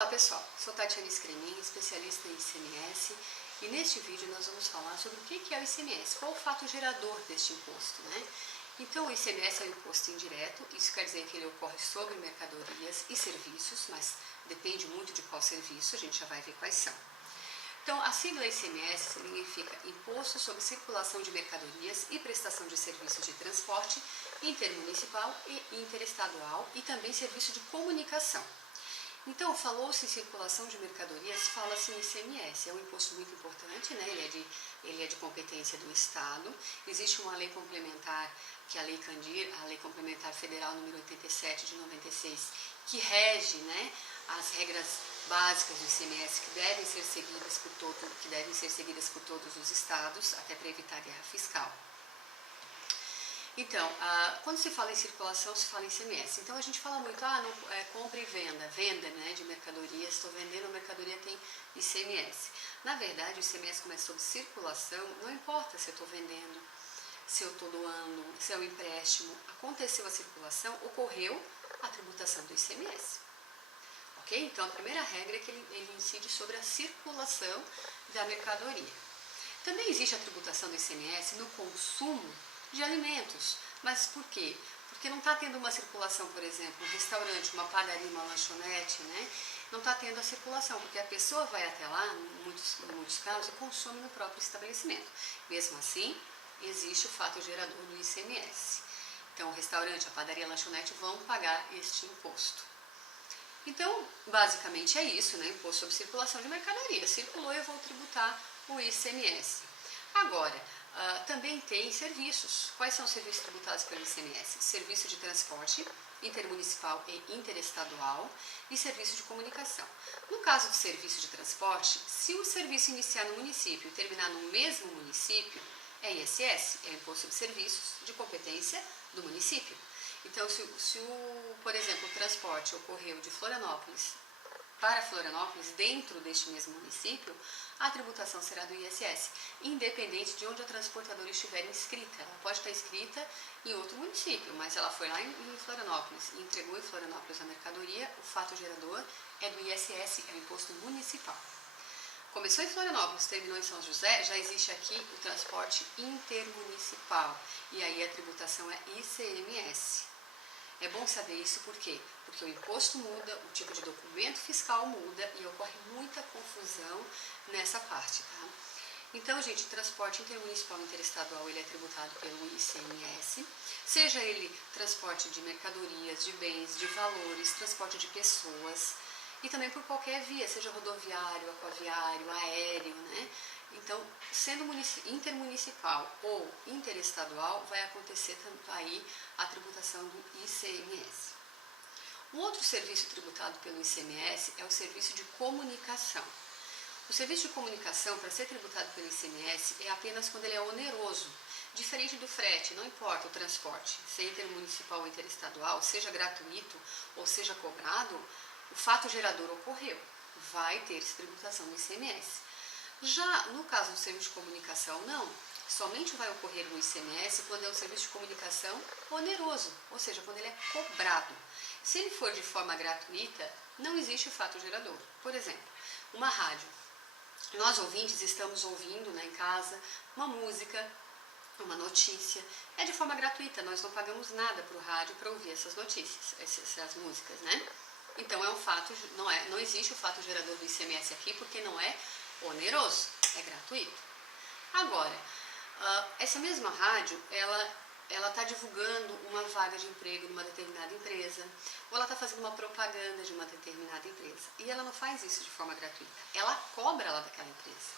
Olá pessoal, sou Tatiana Scremin, especialista em ICMS, e neste vídeo nós vamos falar sobre o que é o ICMS, qual o fato gerador deste imposto, né? Então o ICMS é um imposto indireto, isso quer dizer que ele ocorre sobre mercadorias e serviços, mas depende muito de qual serviço, a gente já vai ver quais são. Então a sigla ICMS significa Imposto sobre Circulação de Mercadorias e Prestação de Serviços de Transporte Intermunicipal e Interestadual e também serviço de comunicação. Então, falou-se em circulação de mercadorias, fala-se em ICMS, é um imposto muito importante, né? Ele é de competência do Estado. Existe uma lei complementar, que é a Lei Candir, a Lei Complementar Federal número 87 de 96, que rege, né, as regras básicas do ICMS que devem ser seguidas por todos os estados, até para evitar guerra fiscal. Então, quando se fala em circulação, se fala em ICMS. Então, a gente fala muito, compra e venda, né, de mercadorias, estou vendendo mercadoria, tem ICMS. Na verdade, o ICMS começa sobre circulação, não importa se eu estou vendendo, se eu estou doando, se é um empréstimo, aconteceu a circulação, ocorreu a tributação do ICMS. Ok? Então, a primeira regra é que ele incide sobre a circulação da mercadoria. Também existe a tributação do ICMS no consumo de alimentos. Mas por quê? Porque não está tendo uma circulação, por exemplo, um restaurante, uma padaria, uma lanchonete, né? Não está tendo a circulação, porque a pessoa vai até lá, em muitos casos, e consome no próprio estabelecimento. Mesmo assim, existe o fato gerador do ICMS. Então, o restaurante, a padaria, a lanchonete vão pagar este imposto. Então, basicamente é isso, né? Imposto sobre circulação de mercadoria. Circulou, eu vou tributar o ICMS. Agora, também tem serviços. Quais são os serviços tributados pelo ICMS? Serviço de transporte intermunicipal e interestadual e serviço de comunicação. No caso do serviço de transporte, se o serviço iniciar no município e terminar no mesmo município, é ISS, é Imposto sobre Serviços de competência do município. Então, por exemplo, o transporte ocorreu de Florianópolis para Florianópolis, dentro deste mesmo município, a tributação será do ISS, independente de onde a transportadora estiver inscrita. Ela pode estar inscrita em outro município, mas ela foi lá em Florianópolis e entregou em Florianópolis a mercadoria, o fato gerador é do ISS, é o imposto municipal. Começou em Florianópolis, terminou em São José, já existe aqui o transporte intermunicipal, e aí a tributação é ICMS. É bom saber isso por quê? Porque o imposto muda, o tipo de documento fiscal muda e ocorre muita confusão nessa parte, tá? Então, gente, transporte intermunicipal e interestadual, ele é tributado pelo ICMS, seja ele transporte de mercadorias, de bens, de valores, transporte de pessoas, e também por qualquer via, seja rodoviário, aquaviário, aéreo, né? Então, sendo intermunicipal ou interestadual, vai acontecer aí a tributação do ICMS. Um outro serviço tributado pelo ICMS é o serviço de comunicação. O serviço de comunicação, para ser tributado pelo ICMS, é apenas quando ele é oneroso. Diferente do frete, não importa o transporte, seja intermunicipal ou interestadual, seja gratuito ou seja cobrado, o fato gerador ocorreu, vai ter tributação do ICMS. Já no caso do serviço de comunicação, não. Somente vai ocorrer no ICMS quando é um serviço de comunicação oneroso, ou seja, quando ele é cobrado. Se ele for de forma gratuita, não existe o fato gerador. Por exemplo, uma rádio. Nós ouvintes estamos ouvindo, né, em casa uma música, uma notícia. É de forma gratuita, nós não pagamos nada para o rádio para ouvir essas notícias, essas músicas, né? Então é um fato, não existe o fato gerador do ICMS aqui porque não é oneroso, é gratuito. Agora, essa mesma rádio, ela está divulgando uma vaga de emprego numa determinada empresa, ou ela está fazendo uma propaganda de uma determinada empresa, e ela não faz isso de forma gratuita, ela cobra lá daquela empresa.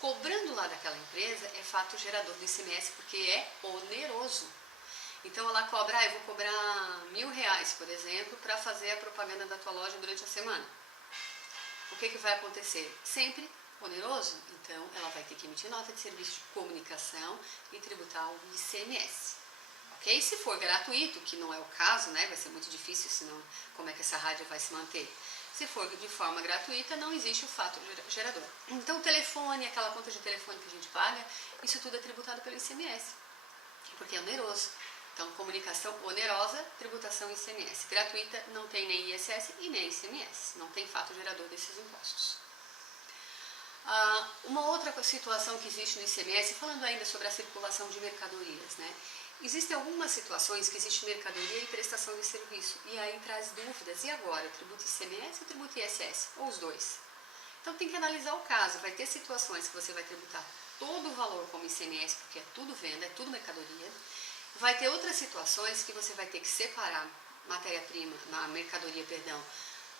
Cobrando lá daquela empresa é fato gerador do ICMS porque é oneroso. Então ela cobra, eu vou cobrar R$1.000, por exemplo, para fazer a propaganda da tua loja durante a semana. O que vai acontecer? Sempre oneroso, então ela vai ter que emitir nota de serviço de comunicação e tributar o ICMS. Ok? Se for gratuito, que não é o caso, né? Vai ser muito difícil, senão como é que essa rádio vai se manter? Se for de forma gratuita, não existe o fato gerador. Então o telefone, aquela conta de telefone que a gente paga, isso tudo é tributado pelo ICMS, porque é oneroso. Então, comunicação onerosa, tributação ICMS. Gratuita, não tem nem ISS e nem ICMS. Não tem fato gerador desses impostos. Uma outra situação que existe no ICMS, falando ainda sobre a circulação de mercadorias, né? Existem algumas situações que existe mercadoria e prestação de serviço, e aí traz dúvidas. E agora, tributo ICMS ou tributo ISS? Ou os dois? Então tem que analisar o caso. Vai ter situações que você vai tributar todo o valor como ICMS, porque é tudo venda, é tudo mercadoria. Vai ter outras situações que você vai ter que separar matéria-prima, mercadoria, perdão,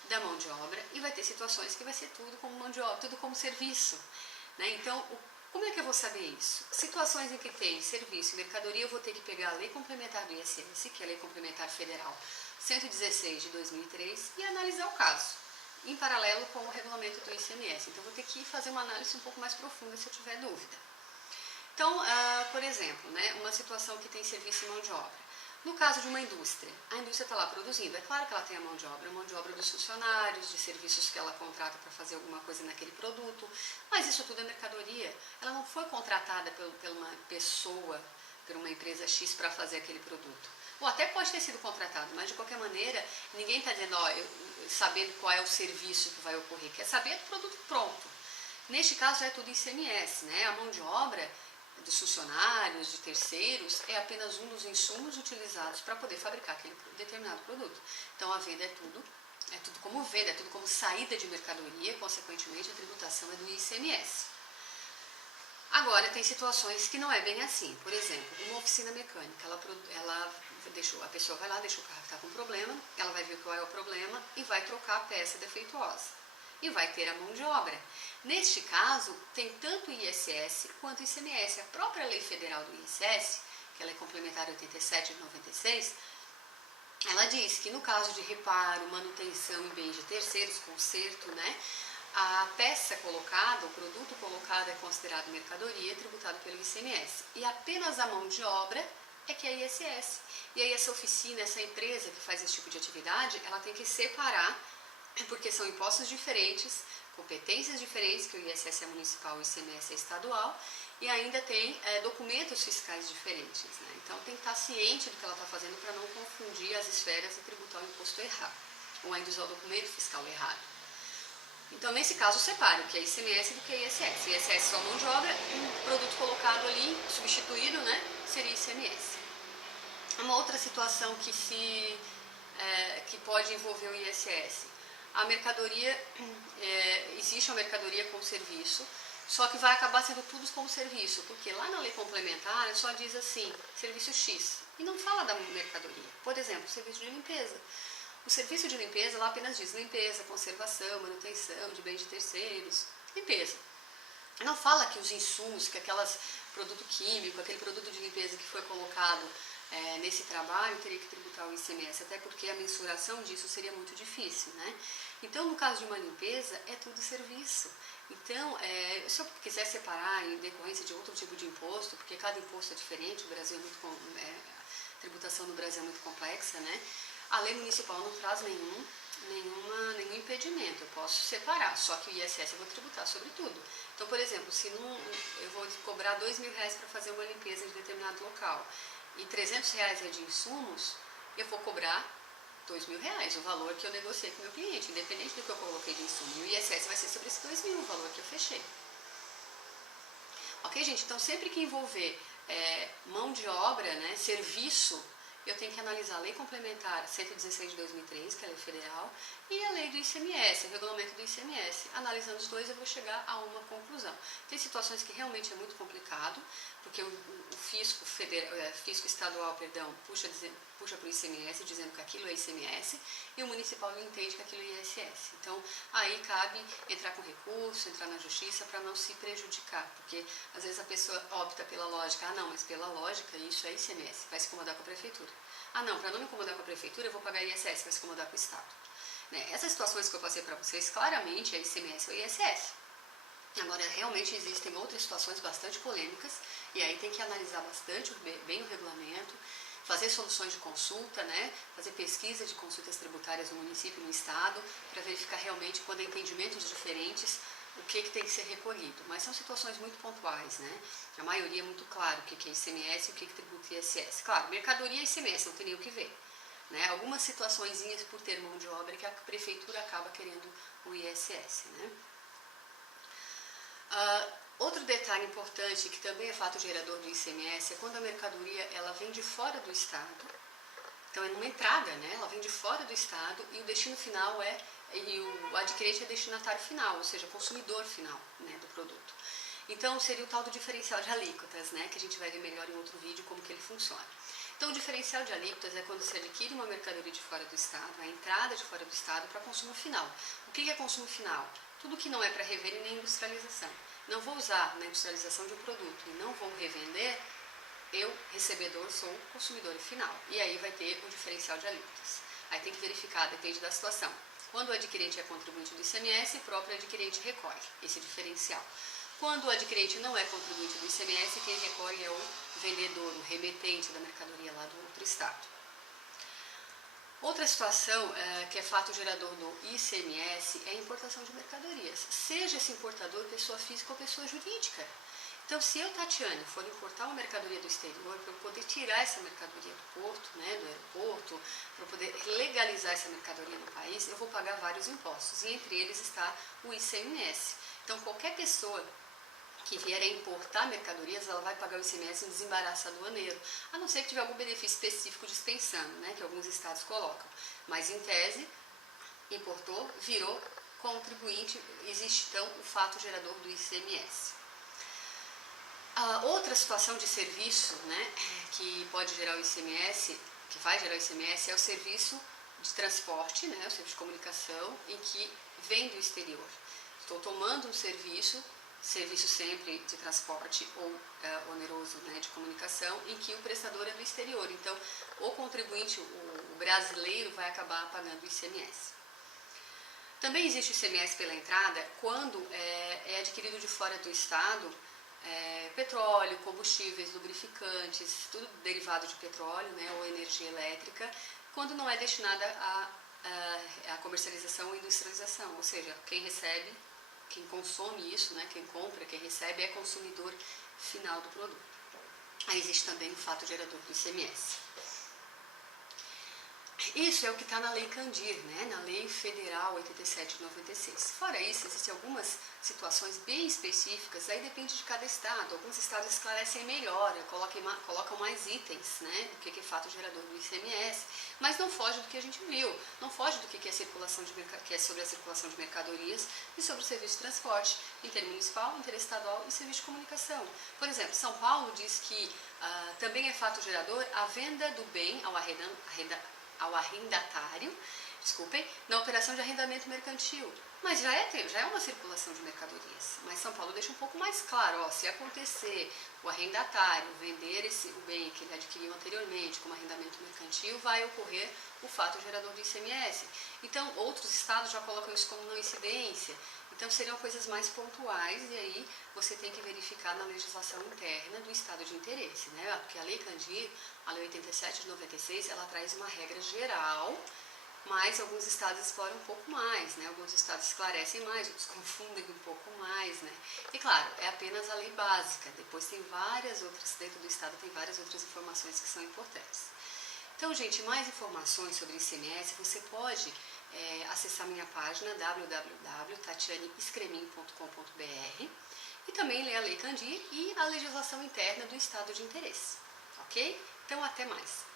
da mão de obra, e vai ter situações que vai ser tudo como mão de obra, tudo como serviço, né? Então, como é que eu vou saber isso? Situações em que tem serviço e mercadoria, eu vou ter que pegar a Lei Complementar do ISS, que é a Lei Complementar Federal 116 de 2003, e analisar o caso, em paralelo com o regulamento do ICMS. Então, vou ter que fazer uma análise um pouco mais profunda se eu tiver dúvida. Então, por exemplo, né, uma situação que tem serviço e mão de obra. No caso de uma indústria, a indústria está lá produzindo, é claro que ela tem a mão de obra dos funcionários, de serviços que ela contrata para fazer alguma coisa naquele produto, mas isso tudo é mercadoria. Ela não foi contratada por uma pessoa, por uma empresa X para fazer aquele produto. Ou até pode ter sido contratado, mas de qualquer maneira, ninguém está dizendo, sabendo qual é o serviço que vai ocorrer, quer saber do produto pronto. Neste caso é tudo ICMS, né? A mão de obra dos funcionários, de terceiros, é apenas um dos insumos utilizados para poder fabricar aquele determinado produto. Então a venda é tudo como venda, é tudo como saída de mercadoria, consequentemente a tributação é do ICMS. Agora tem situações que não é bem assim. Por exemplo, uma oficina mecânica, a pessoa vai lá, deixa o carro que está com problema, ela vai ver qual é o problema e vai trocar a peça defeituosa. E vai ter a mão de obra. Neste caso, tem tanto o ISS quanto o ICMS. A própria Lei Federal do ISS, que ela é complementar 87 de 96, ela diz que no caso de reparo, manutenção em bens de terceiros, conserto, né, a peça colocada, o produto colocado é considerado mercadoria, tributado pelo ICMS. E apenas a mão de obra é que é ISS. E aí essa oficina, essa empresa que faz esse tipo de atividade, ela tem que separar, porque são impostos diferentes, competências diferentes, que o ISS é municipal e o ICMS é estadual, e ainda tem documentos fiscais diferentes, né? Então tem que estar ciente do que ela está fazendo para não confundir as esferas e tributar o imposto errado, ou ainda usar o documento fiscal errado. Então nesse caso separa o que é ICMS do que é ISS. ISS é só mão de obra, produto colocado ali, substituído, né, seria ICMS. Uma outra situação que pode envolver o ISS. A mercadoria, existe a mercadoria com serviço, só que vai acabar sendo tudo como serviço, porque lá na lei complementar só diz assim, serviço X, e não fala da mercadoria. Por exemplo, serviço de limpeza. O serviço de limpeza lá apenas diz limpeza, conservação, manutenção de bens de terceiros, limpeza. Não fala que os insumos, que produto químico, aquele produto de limpeza que foi colocado nesse trabalho teria que tributar o ICMS, até porque a mensuração disso seria muito difícil, né? Então, no caso de uma limpeza, é tudo serviço. Então, se eu quiser separar em decorrência de outro tipo de imposto, porque cada imposto é diferente, o Brasil a tributação no Brasil é muito complexa, né? A lei municipal não traz nenhum impedimento, eu posso separar, só que o ISS eu vou tributar sobre tudo. Então, por exemplo, se eu vou cobrar R$2.000 para fazer uma limpeza em determinado local e R$300 é de insumos, eu vou cobrar R$2.000, o valor que eu negociei com o meu cliente, independente do que eu coloquei de insumo. E o ISS vai ser sobre esse R$2.000, o valor que eu fechei. Ok, gente? Então, sempre que envolver mão de obra, né, serviço, eu tenho que analisar a Lei Complementar 116 de 2003, que é a lei federal, e a lei do ICMS, o regulamento do ICMS. Analisando os dois, eu vou chegar a uma conclusão. Tem situações que realmente é muito complicado, porque o fisco estadual, puxa para o ICMS, dizendo que aquilo é ICMS, e o municipal entende que aquilo é ISS. Então, aí cabe entrar com recurso, entrar na justiça, para não se prejudicar, porque às vezes a pessoa opta pela lógica, não, mas pela lógica isso é ICMS, vai se incomodar com a prefeitura. Não, para não me incomodar com a prefeitura, eu vou pagar ISS, vai se incomodar com o Estado. Essas situações que eu passei para vocês, claramente é ICMS ou ISS. Agora, realmente existem outras situações bastante polêmicas, e aí tem que analisar bastante bem o regulamento, fazer soluções de consulta, né? Fazer pesquisa de consultas tributárias no município e no estado, para verificar realmente quando há entendimentos diferentes, o que tem que ser recolhido, mas são situações muito pontuais, né? A maioria é muito claro o que é ICMS e o que tributa ISS. Claro, mercadoria e ICMS não tem nem o que ver, né? Algumas situaçõezinhas por ter mão de obra que a prefeitura acaba querendo o ISS, né? Outro detalhe importante que também é fato gerador do ICMS é quando a mercadoria ela vem de fora do estado. Então é numa entrada, né? Ela vem de fora do estado e o destino final e o adquirente é destinatário final, ou seja, consumidor final, né, do produto. Então seria o tal do diferencial de alíquotas, né, que a gente vai ver melhor em outro vídeo como que ele funciona. Então o diferencial de alíquotas é quando se adquire uma mercadoria de fora do estado, a entrada de fora do estado para consumo final. O que é consumo final? Tudo que não é para revenda e nem industrialização. Não vou usar na industrialização de um produto e não vou revender, eu, recebedor, sou consumidor final. E aí vai ter o diferencial de alíquotas. Aí tem que verificar, depende da situação. Quando o adquirente é contribuinte do ICMS, o próprio adquirente recolhe esse diferencial. Quando o adquirente não é contribuinte do ICMS, quem recolhe é o vendedor, o remetente da mercadoria lá do outro estado. Outra situação que é fato gerador do ICMS é a importação de mercadorias. Seja esse importador pessoa física ou pessoa jurídica. Então, se eu, Tatiane, for importar uma mercadoria do exterior, para eu poder tirar essa mercadoria do porto, né, do aeroporto, para eu poder legalizar essa mercadoria no país, eu vou pagar vários impostos, e entre eles está o ICMS. Então, qualquer pessoa que vier a importar mercadorias, ela vai pagar o ICMS em desembaraço aduaneiro, a não ser que tiver algum benefício específico dispensando, né, que alguns estados colocam. Mas, em tese, importou, virou contribuinte, existe, então, o fato gerador do ICMS. A outra situação de serviço, né, que pode gerar o ICMS, que vai gerar o ICMS, é o serviço de transporte, né, o serviço de comunicação, em que vem do exterior. Estou tomando um serviço sempre de transporte ou oneroso, né, de comunicação, em que o prestador é do exterior. Então, o contribuinte, o brasileiro, vai acabar pagando o ICMS. Também existe o ICMS pela entrada quando é adquirido de fora do estado petróleo, combustíveis, lubrificantes, tudo derivado de petróleo, né, ou energia elétrica, quando não é destinada à comercialização ou industrialização, ou seja, quem recebe, quem consome isso, né, quem compra, quem recebe é consumidor final do produto. Aí existe também o fato gerador do ICMS. Isso é o que está na Lei Candir, né? Na Lei Federal 87 de 96. Fora isso, existem algumas situações bem específicas, aí depende de cada estado. Alguns estados esclarecem melhor, colocam mais itens, né? Do que é fato gerador do ICMS, mas não foge do que a gente viu, não foge do que é circulação que é sobre a circulação de mercadorias e sobre o serviço de transporte intermunicipal, interestadual e serviço de comunicação. Por exemplo, São Paulo diz que também é fato gerador a venda do bem ao arrendatário, na operação de arrendamento mercantil. Mas já é uma circulação de mercadorias. Mas São Paulo deixa um pouco mais claro, se acontecer o arrendatário vender o bem que ele adquiriu anteriormente como arrendamento mercantil, vai ocorrer o fato gerador do ICMS. Então, outros estados já colocam isso como não incidência. Então, seriam coisas mais pontuais e aí você tem que verificar na legislação interna do estado de interesse, né? Porque a Lei Candir, a Lei 87 de 96, ela traz uma regra geral, mas alguns estados exploram um pouco mais, né? Alguns estados esclarecem mais, outros confundem um pouco mais, né? E claro, é apenas a lei básica, depois tem várias outras, dentro do estado tem várias outras informações que são importantes. Então, gente, mais informações sobre ICMS, você pode acessar minha página www.tatianeescremin.com.br e também ler a Lei Candir e a legislação interna do estado de interesse, ok? Então, até mais!